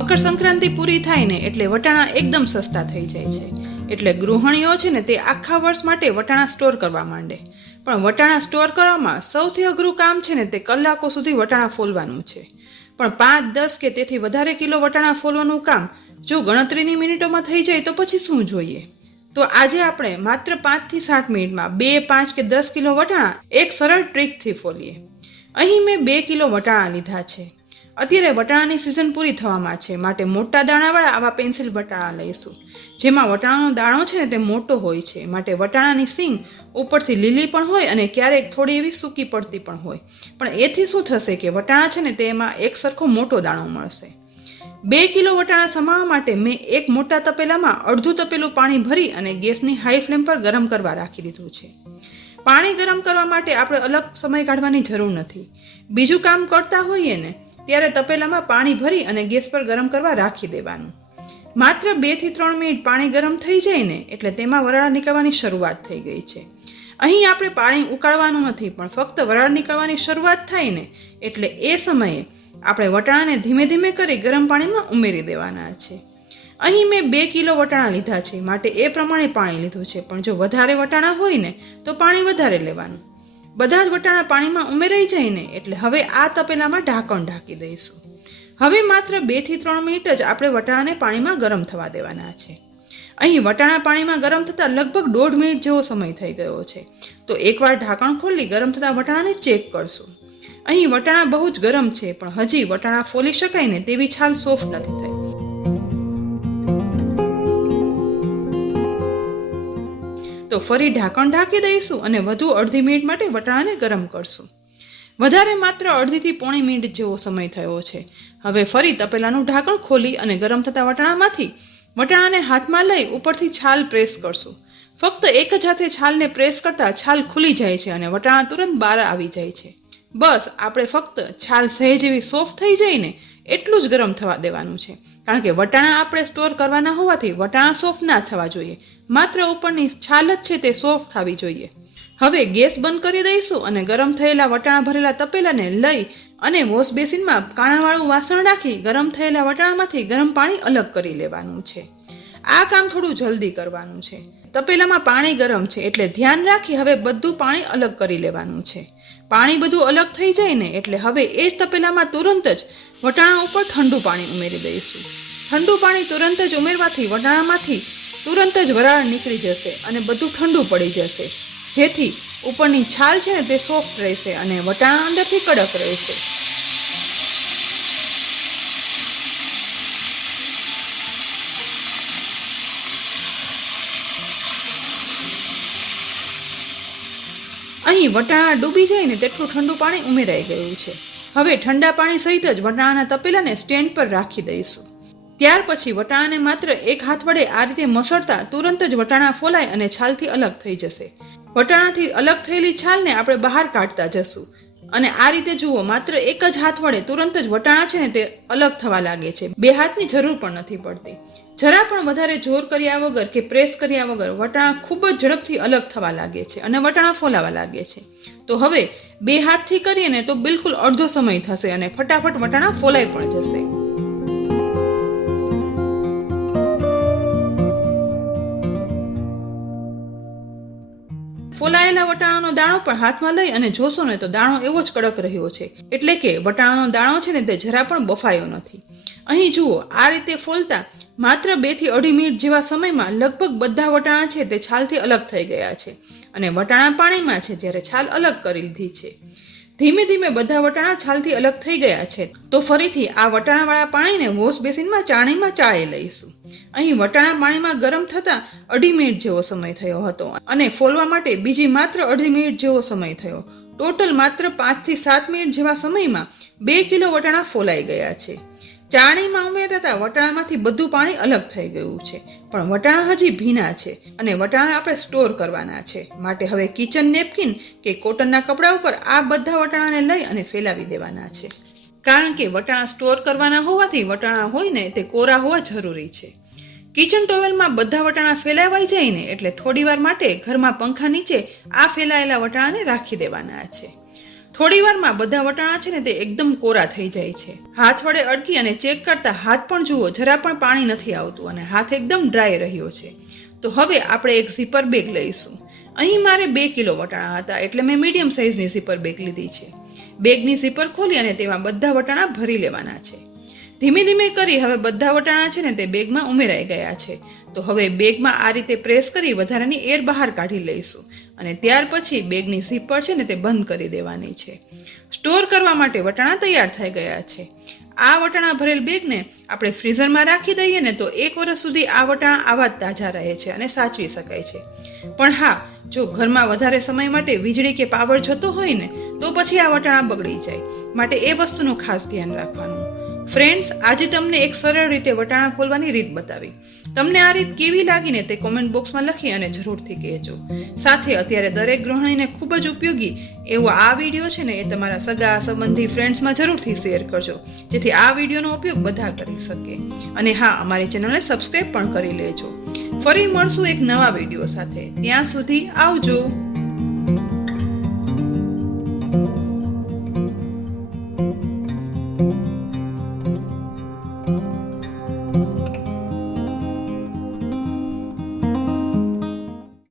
મકર સંક્રાંતિ પૂરી થાય ને એટલે વટાણા એકદમ સસ્તા થઈ જાય છે. એટલે ગૃહિણીઓ છે ને તે આખા વર્ષ માટે વટાણા સ્ટોર કરવા માંડે. પણ વટાણા સ્ટોર કરવામાં સૌથી અઘરું કામ છે ને તે કલાકો સુધી વટાણા ફોલવાનું છે. પણ 5-10 કે તેથી વધારે કિલો વટાણા ફોલવાનું કામ જો ગણતરીની મિનિટોમાં થઈ જાય તો પછી શું જોઈએ. તો આજે આપણે માત્ર 5 થી 7 મિનિટમાં 2, 5 કે 10 કિલો વટાણા એક સરળ ટ્રીકથી ફોલીએ. અહીં મેં 2 કિલો વટાણા લીધા છે. અત્યારે વટાણાની સિઝન પૂરી થવામાં છે, માટે મોટા દાણાવાળા આવા પેન્સિલ વટાણા લઈશું. જેમાં વટાણાનો દાણો છે ને તે મોટો હોય છે, માટે વટાણાની સીંગ ઉપરથી લીલી પણ હોય અને ક્યારેક થોડી એવી સૂકી પડતી પણ હોય. પણ એથી શું થશે કે વટાણા છે ને તેમાં એક સરખો મોટો દાણો મળશે. 2 કિલો વટાણા સમાવવા માટે મેં એક મોટા તપેલામાં અડધું તપેલું પાણી ભરી અને ગેસની હાઈ ફ્લેમ પર ગરમ કરવા રાખી દીધું છે. પાણી ગરમ કરવા માટે આપણે અલગ સમય કાઢવાની જરૂર નથી. બીજું કામ કરતા હોઈએ ને ત્યારે તપેલામાં પાણી ભરી અને ગેસ પર ગરમ કરવા રાખી દેવાનું. માત્ર 2 થી 3 મિનિટ પાણી ગરમ થઈ જાય ને એટલે તેમાં વરાળ નીકળવાની શરૂઆત થઈ ગઈ છે. અહીં આપણે પાણી ઉકાળવાનું નથી, પણ ફક્ત વરાળ નીકળવાની શરૂઆત થાય ને એટલે એ સમયે આપણે વટાણાને ધીમે ધીમે કરી ગરમ પાણીમાં ઉમેરી દેવાના છે. અહીં મેં 2 કિલો વટાણા લીધા છે, માટે એ પ્રમાણે પાણી લીધું છે. પણ જો વધારે વટાણા હોય ને તો પાણી વધારે લેવાનું. બધા જ વટાણા પાણીમાં ઉમેરાઈ જાય ને એટલે હવે આ તપેલામાં ઢાંકણ ઢાંકી દઈશું. હવે માત્ર 2 થી 3 મિનિટ જ આપણે વટાણાને પાણીમાં ગરમ થવા દેવાના છે. અહીં વટાણા પાણીમાં ગરમ થતાં લગભગ 1.5 મિનિટ જેવો સમય થઈ ગયો છે. તો એકવાર ઢાંકણ ખોલી ગરમ થતા વટાણાને ચેક કરશું. અહીં વટાણા બહુ જ ગરમ છે, પણ હજી વટાણા ફોલી શકાય ને તેવી છાલ સોફ્ટ નથી થઈ. તો ફરી ઢાંકણ ઢાંકી દઈશું અને વધુ અડધી મિનિટ માટે વટાણાને ગરમ કરશું. વધારે માત્ર અડધી થી પોણી મિનિટ જેવો સમય થયો છે. હવે ફરી તપેલાનું ઢાંકણ ખોલી અને ગરમ થતા વટાણામાંથી વટાણાને હાથમાં લઈ ઉપરથી છાલ પ્રેસ કરશું. ફક્ત એક જ હાથે છાલને પ્રેસ કરતા છાલ ખુલી જાય છે અને વટાણા તુરંત બહાર આવી જાય છે. બસ આપણે ફક્ત છાલ સહેજ એવી સોફ્ટ થઈ જાય ને એટલું જ ગરમ થવા દેવાનું છે. કારણ કે વટાણા આપણે સ્ટોર કરવાના હોવાથી વટાણા સોફ્ટ ના થવા જોઈએ, માત્ર ઉપરની છાલ જ છે તે સોફ્ટ થવી જોઈએ. હવે ગેસ બંધ કરી દઈશું અને ગરમ થયેલા વટાણા ભરેલા તપેલાને લઈ અને વોશ બેસિનમાં કાણાવાળું વાસણ રાખી ગરમ થયેલા વટાણામાંથી ગરમ પાણી અલગ કરી લેવાનું છે. આ કામ થોડું જલ્દી કરવાનું છે. તપેલામાં પાણી ગરમ છે એટલે ધ્યાન રાખી હવે બધું પાણી અલગ કરી લેવાનું છે. પાણી બધું અલગ થઈ જાય ને એટલે હવે એ જ તપેલામાં તુરંત જ વટાણા ઉપર ઠંડુ પાણી ઉમેરી દઈશું. ઠંડુ પાણી તુરંત જ ઉમેરવાથી વટાણામાંથી તુરંત જ વરાળ નીકળી જશે અને બધું ઠંડુ પડી જશે, જેથી ઉપરની છાલ છે ને તે સોફ્ટ રહેશે અને વટાણા અંદરથી કડક રહેશે. અહીં વટાણા ડૂબી જાય ને તેટલું ઠંડુ પાણી ઉમેરાઈ ગયું છે. હવે ઠંડા પાણી સહિત જ વટાણાના તપેલાને સ્ટેન્ડ પર રાખી દઈશું. ત્યાર પછી વટાણાને માત્ર એક હાથ વડે આ રીતે મસળતા તુરંત જ વટાણા ફોલાય અને છાલથી અલગ થઈ જશે. વટાણાથી અલગ થયેલી છાલને આપણે બહાર કાઢતા જશું અને આ રીતે જુઓ, માત્ર એક જ હાથ વડે તુરંત જ વટાણા છે ને તે અલગ થવા લાગે છે. 2 હાથની જરૂર પણ નથી પડતી. જરા પણ વધારે જોર કર્યા વગર કે પ્રેસ કર્યા વગર વટાણા ખૂબ જ ઝડપથી અલગ થવા લાગે છે અને વટાણા ફોલાવા લાગે છે. તો હવે 2 હાથથી કરીએ ને તો બિલકુલ અડધો સમય થશે અને ફટાફટ વટાણા ફોલાઈ પણ જશે. ફોલાયેલા વટાણાનો દાણો પણ હાથમાં લઈ અને જોશો ને તો દાણો એવો જ કડક રહ્યો છે, એટલે કે વટાણાનો દાણો છે ને તે જરા પણ બફાયો નથી. અહીં જુઓ, આ રીતે ફોલતા માત્ર 2 થી 2.5 મિનિટ જેવા સમયમાં લગભગ બધા વટાણા છે તે છાલથી અલગ થઈ ગયા છે અને વટાણા પાણીમાં છે જ્યારે છાલ અલગ કરી લીધી છે. ધીમે ધીમે બધા વટાણા છાલથી અલગ થઈ ગયા છે. તો ફરીથી આ વટાણાવાળા પાણીને વોશ બેસિનમાં ચાળણીમાં ચાળી લઈશું. અહીં વટાણા પાણીમાં ગરમ થતાં 2.5 મિનિટ જેવો સમય થયો હતો અને ફોલવા માટે બીજી માત્ર 1/2 મિનિટ જેવો સમય થયો. ટોટલ માત્ર 5 થી 7 મિનિટ જેવા સમયમાં 2 કિલો વટાણા ફોલાઈ ગયા છે. ચાળણીમાં ઉમેરતા વટાણામાંથી બધું પાણી અલગ થઈ ગયું છે, પણ વટાણા હજી ભીના છે અને વટાણા આપણે સ્ટોર કરવાના છે. માટે હવે કિચન નેપકિન કે કોટનના કપડા ઉપર આ બધા વટાણાને લઈ અને ફેલાવી દેવાના છે. કારણ કે વટાણા સ્ટોર કરવાના હોવાથી વટાણા હોય ને તે કોરા હોવા જરૂરી છે. કિચન ટોવેલમાં બધા વટાણા ફેલાવાઈ જાય ને એટલે થોડી વાર માટે ઘરમાં પંખા નીચે આ ફેલાયેલા વટાણાને રાખી દેવાના છે. થોડી વારમાં બધા વટાણા છે ને તે એકદમ કોરા થઈ જાય છે. હાથ વડે અડકી અને ચેક કરતા હાથ પણ જુઓ, જરા પણ પાણી નથી આવતું અને હાથ એકદમ ડ્રાય રહ્યો છે. તો હવે આપણે એક ઝીપર બેગ લઈશું. અહીં મારે 2 કિલો વટાણા હતા એટલે મેં મીડિયમ સાઇઝની ઝીપર બેગ લીધી છે. બેગની ઝીપર ખોલી અને તેમાં બધા વટાણા ભરી લેવાના છે. ધીમે ધીમે કરી હવે બધા વટાણા છે ને તે બેગમાં ઉમેરાઈ ગયા છે. તો હવે બેગમાં આ રીતે પ્રેસ કરી વધારાની એર બહાર કાઢી લઈશું અને ત્યાર પછી બેગની ઝીપર છે ને તે બંધ કરી દેવાની છે. સ્ટોર કરવા માટે વટાણા તૈયાર થઈ ગયા છે. આ વટાણા ભરેલ બેગને આપણે ફ્રીઝરમાં રાખી દઈએ ને તો 1 વર્ષ સુધી આ વટાણા આવા જ તાજા રહે છે અને સાચવી શકાય છે. પણ હા, જો ઘરમાં વધારે સમય માટે વીજળી કે પાવર જતો હોય ને તો પછી આ વટાણા બગડી જાય, માટે એ વસ્તુનું ખાસ ધ્યાન રાખવાનું. ફ્રેન્ડ્સ, આજે તમને એક સરળ રીતે વટાણા ફોલવાની રીત બતાવી. તમને આ રીત કેવી લાગીને તે કોમેન્ટ બોક્સમાં લખી અને જરૂરથી કહેજો. સાથે અત્યારે દરેક ગૃહિણીને ખૂબ જ ઉપયોગી એવો આ વિડીયો છે ને એ તમારા સગા સંબંધી ફ્રેન્ડ્સમાં જરૂરથી શેર કરજો, જેથી આ વિડીયોનો ઉપયોગ બધા કરી શકે. અને હા, અમારી ચેનલને સબસ્ક્રાઈબ પણ કરી લેજો. ફરી મળશું એક નવા વિડીયો સાથે. ત્યાં સુધી આવજો.